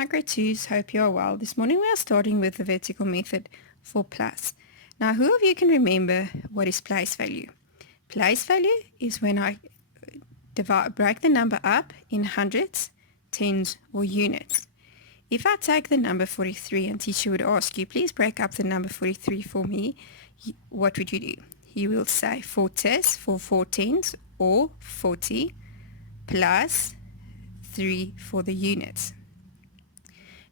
Hi grade 2s, hope you are well. This morning we are starting with the vertical method for plus. Now who of you can remember what is place value? Place value is when I break the number up in hundreds, tens or units. If I take the number 43 and teacher would ask you, please break up the number 43 for me, what would you do? You will say 4 tens for 4 tens or 40 plus 3 for the units.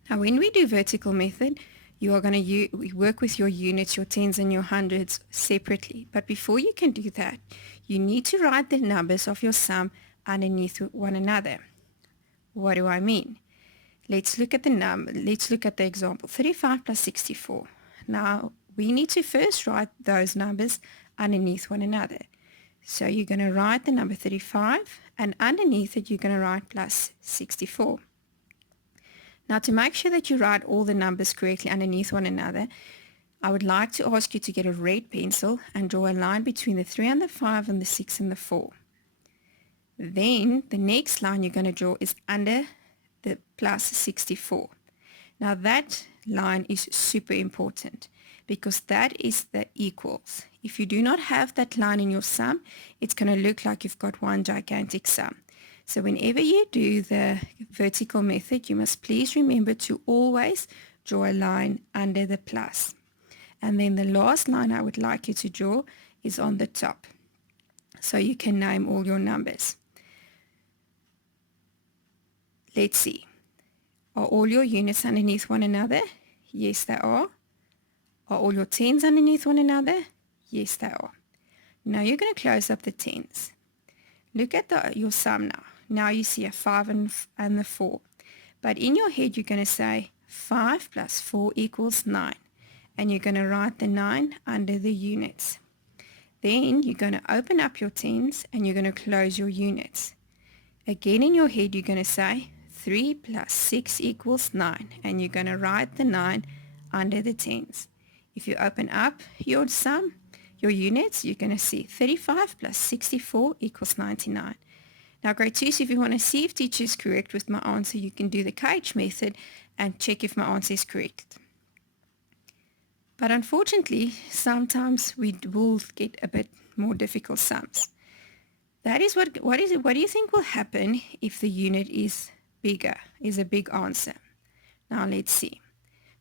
Now when we do vertical method, you are going to work with your units, your tens and your hundreds separately. But before you can do that, you need to write the numbers of your sum underneath one another. What do I mean? Let's look at the example, 35 plus 64. Now we need to first write those numbers underneath one another. So you're going to write the number 35 and underneath it you're going to write plus 64. Now to make sure that you write all the numbers correctly underneath one another, I would like to ask you to get a red pencil and draw a line between the 3 and the 5 and the 6 and the 4. Then the next line you're going to draw is under the plus 64. Now that line is super important because that is the equals. If you do not have that line in your sum, it's going to look like you've got one gigantic sum. So whenever you do the vertical method, you must please remember to always draw a line under the plus. And then the last line I would like you to draw is on the top. So you can name all your numbers. Let's see. Are all your units underneath one another? Yes, they are. Are all your tens underneath one another? Yes, they are. Now you're going to close up the tens. Look at your sum now. Now you see a 5 and the 4. But in your head, you're going to say 5 plus 4 equals 9. And you're going to write the 9 under the units. Then you're going to open up your tens and you're going to close your units. Again in your head, you're going to say 3 plus 6 equals 9. And you're going to write the 9 under the tens. If you open up your sum, your units, you're going to see 35 plus 64 equals 99. Now grade 2s, if you want to see if teacher is correct with my answer, you can do the cage method and check if my answer is correct. But unfortunately, sometimes we will get a bit more difficult sums. That is what do you think will happen if the unit is bigger, is a big answer? Now let's see.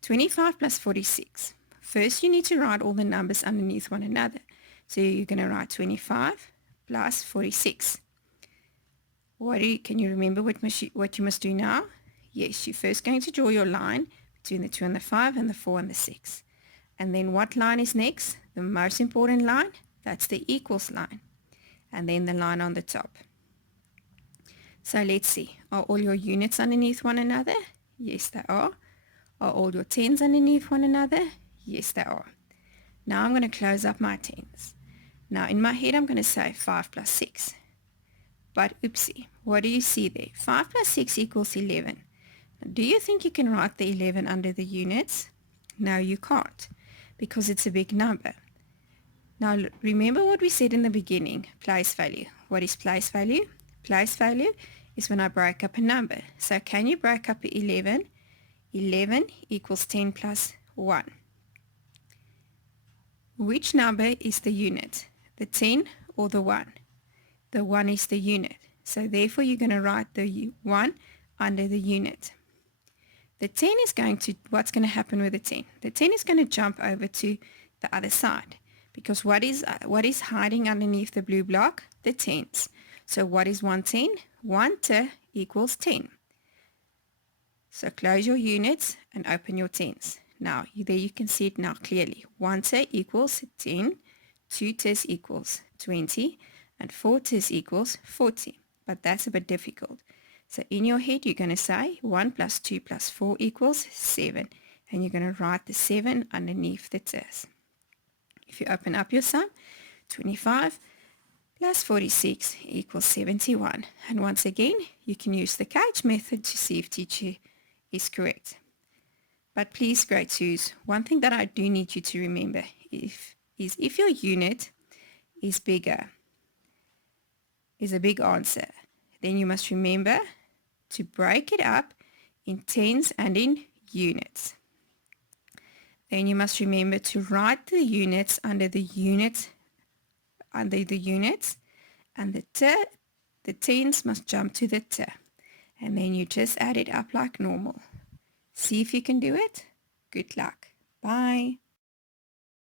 25 plus 46. First you need to write all the numbers underneath one another. So you're going to write 25 plus 46. Can you remember what you must do now? Yes, you're first going to draw your line between the 2 and the 5 and the 4 and the 6. And then what line is next? The most important line, that's the equals line. And then the line on the top. So let's see. Are all your units underneath one another? Yes, they are. Are all your tens underneath one another? Yes, they are. Now I'm going to close up my tens. Now in my head I'm going to say 5 plus 6. But oopsie, what do you see there? 5 plus 6 equals 11. Do you think you can write the 11 under the units? No, you can't, because it's a big number. Now remember what we said in the beginning, place value. What is place value? Place value is when I break up a number. So can you break up 11? 11 equals 10 plus 1. Which number is the unit? The 10 or the 1? The 1 is the unit. So therefore you're going to write the 1 under the unit. The 10 is what's going to happen with the 10? The 10 is going to jump over to the other side. Because what is hiding underneath the blue block? The tens. So what is 1 10? 1 10 equals 10. So close your units and open your tens. Now there you can see it now clearly. 1 10 equals 10, 2 10 equals 20, and 4 10 equals 40. But that's a bit difficult. So in your head you're going to say 1 plus 2 plus 4 equals 7. And you're going to write the 7 underneath the tens. If you open up your sum, 25 plus 46 equals 71. And once again, you can use the cage method to see if teacher is correct. But please, grade 2s, one thing that I do need you to remember is if your unit is bigger, is a big answer, then you must remember to break it up in tens and in units. Then you must remember to write the units under the units, and the tens must jump to the t. And then you just add it up like normal. See if you can do it. Good luck. Bye.